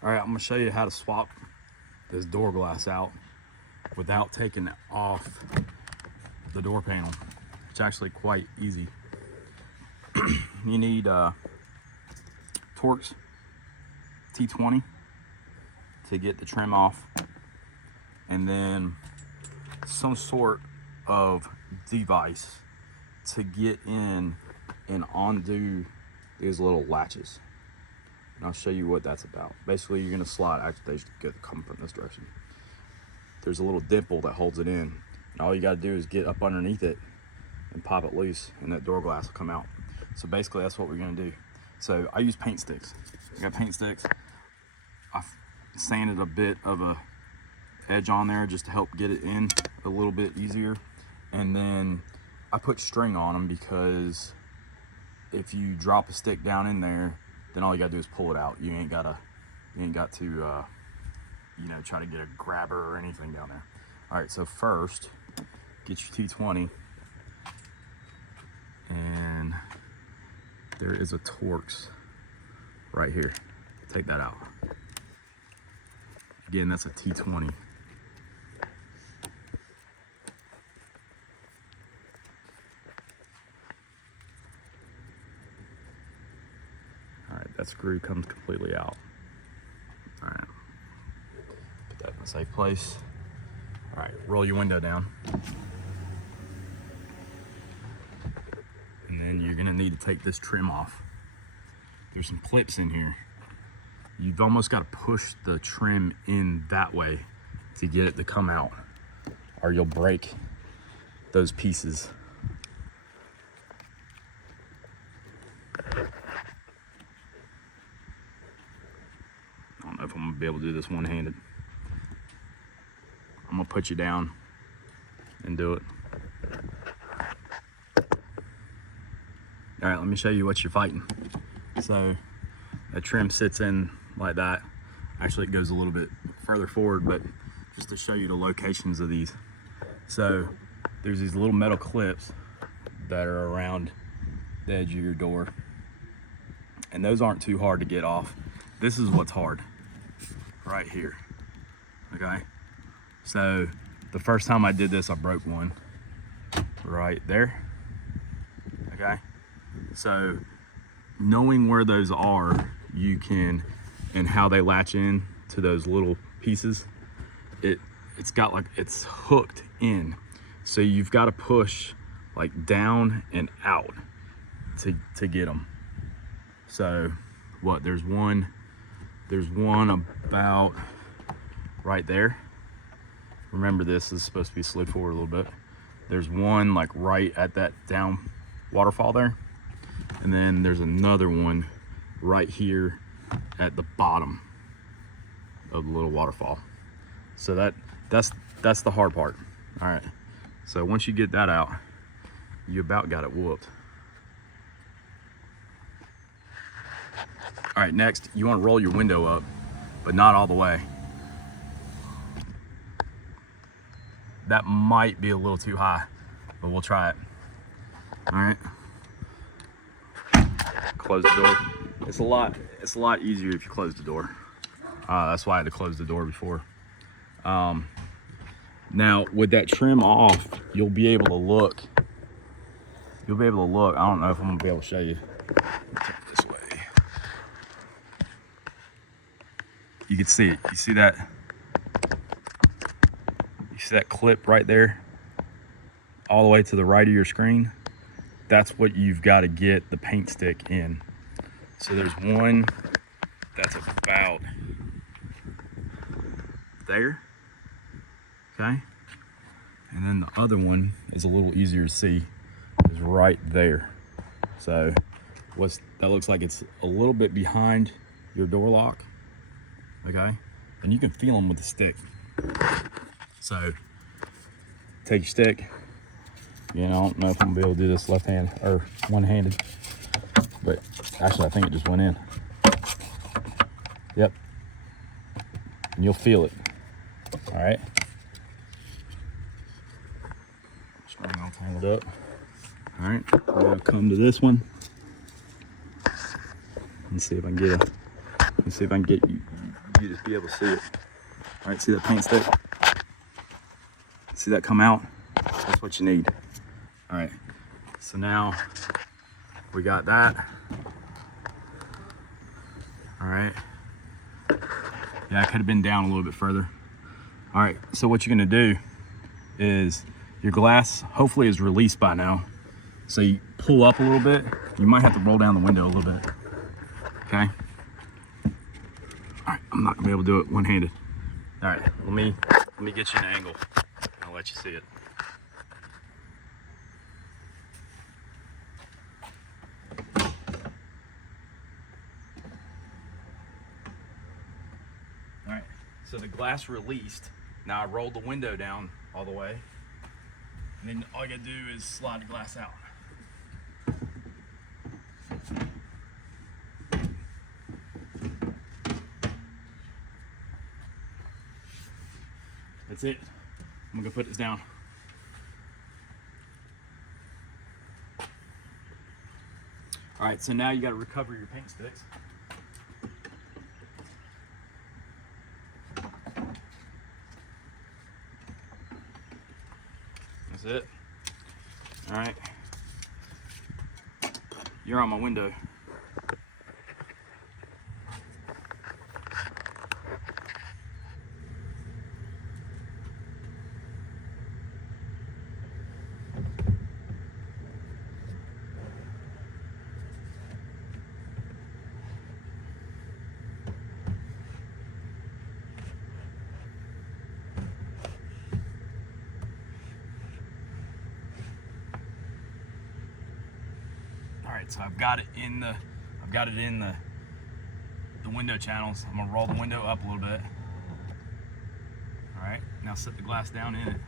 All right, I'm gonna show you how to swap this door glass out without taking off the door panel. It's actually quite easy. You need Torx T20 to get the trim off, and then some sort of device to get in and undo these little latches. And I'll show you what that's about. Basically, you're gonna slide, actually they should come from this direction. There's a little dimple that holds it in, and all you gotta do is get up underneath it and pop it loose, and that door glass will come out. So basically that's what we're gonna do. So I use paint sticks. I got paint sticks. I've sanded a bit of a edge on there just to help get it in a little bit easier. And then I put string on them because if you drop a stick down in there, then all you gotta do is pull it out. You ain't got to you know, try to get a grabber or anything down there. All right, so first, get your T20, and there is a Torx right here. Take that out. Again, that's a T20. All right, that screw comes completely out. All right, put that in a safe place. All right, roll your window down. And then you're gonna need to take this trim off. There's some clips in here. You've almost got to push the trim in that way to get it to come out, or you'll break those pieces. I don't know if I'm gonna be able to do this one-handed. I'm gonna put you down and do it. All right, let me show you what you're fighting. So that trim sits in like that. Actually, it goes a little bit further forward, but just to show you the locations of these. So there's these little metal clips that are around the edge of your door, and those aren't too hard to get off. This is what's hard, right here, okay? So the first time I did this, I broke one right there, okay? So knowing where those are, you can, and how they latch in to those little pieces, it's got like, it's hooked in. So you've got to push like down and out to get them. So what, there's one about right there. Remember, this is supposed to be slid forward a little bit. There's one like right at that down waterfall there. And then there's another one right here at the bottom of the little waterfall. So that's the hard part. All right, so once you get that out, you about got it whooped. All right, next you want to roll your window up, but not all the way. That might be a little too high, but we'll try it. All right, close the door. It's a lot easier if you close the door. That's why I had to close the door before. Now with that trim off, you'll be able to look. I don't know if I'm gonna be able to show you. Take it this way. You can see it. You see that? You see that clip right there? All the way to the right of your screen? That's what you've got to get the paint stick in. So there's one that's about there, okay? And then the other one is a little easier to see, is right there. So that looks like it's a little bit behind your door lock, okay? And you can feel them with the stick. So take your stick. You know, I don't know if I'm gonna be able to do this left hand or one-handed, but actually I think it just went in. Yep. And you'll feel it. All right. String all tangled up. All right. We'll come to this one. Let's see if I can get you you just be able to see it. All right, see that paint stick? See that come out? That's what you need. All right, so now we got that. All right. Yeah, I could have been down a little bit further. All right, so what you're gonna do is your glass hopefully is released by now. So you pull up a little bit. You might have to roll down the window a little bit, okay? All right, I'm not gonna be able to do it one-handed. All right, let me get you an angle. I'll let you see it. All right, so the glass released. Now I rolled the window down all the way. And then all you gotta do is slide the glass out. That's it. I'm gonna put this down. All right, so now you gotta recover your paint sticks. That's it. All right. You're on my window. All right, so I've got it in the window channels. I'm gonna roll the window up a little bit. All right, now set the glass down in it.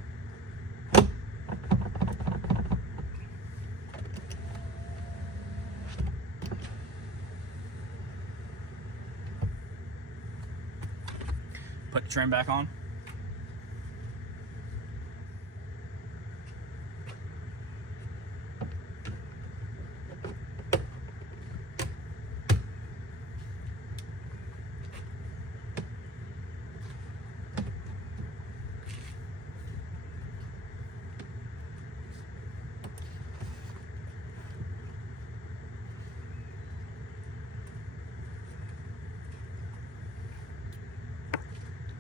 Put the trim back on.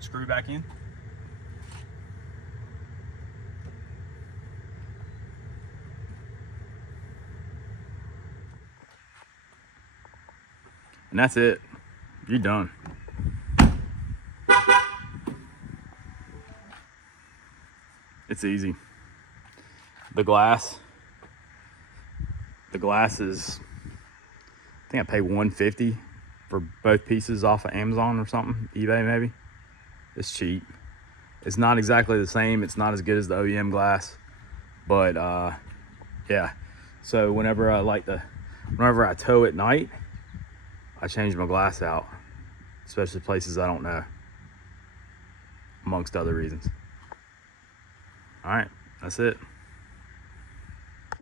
Screw back in. And that's it. You're done. It's easy. The glass is, I think I paid $150 for both pieces off of Amazon or something, eBay maybe. It's cheap. It's not exactly the same. It's not as good as the OEM glass, but yeah. So whenever I tow at night, I change my glass out, especially places I don't know, amongst other reasons. All right, that's it.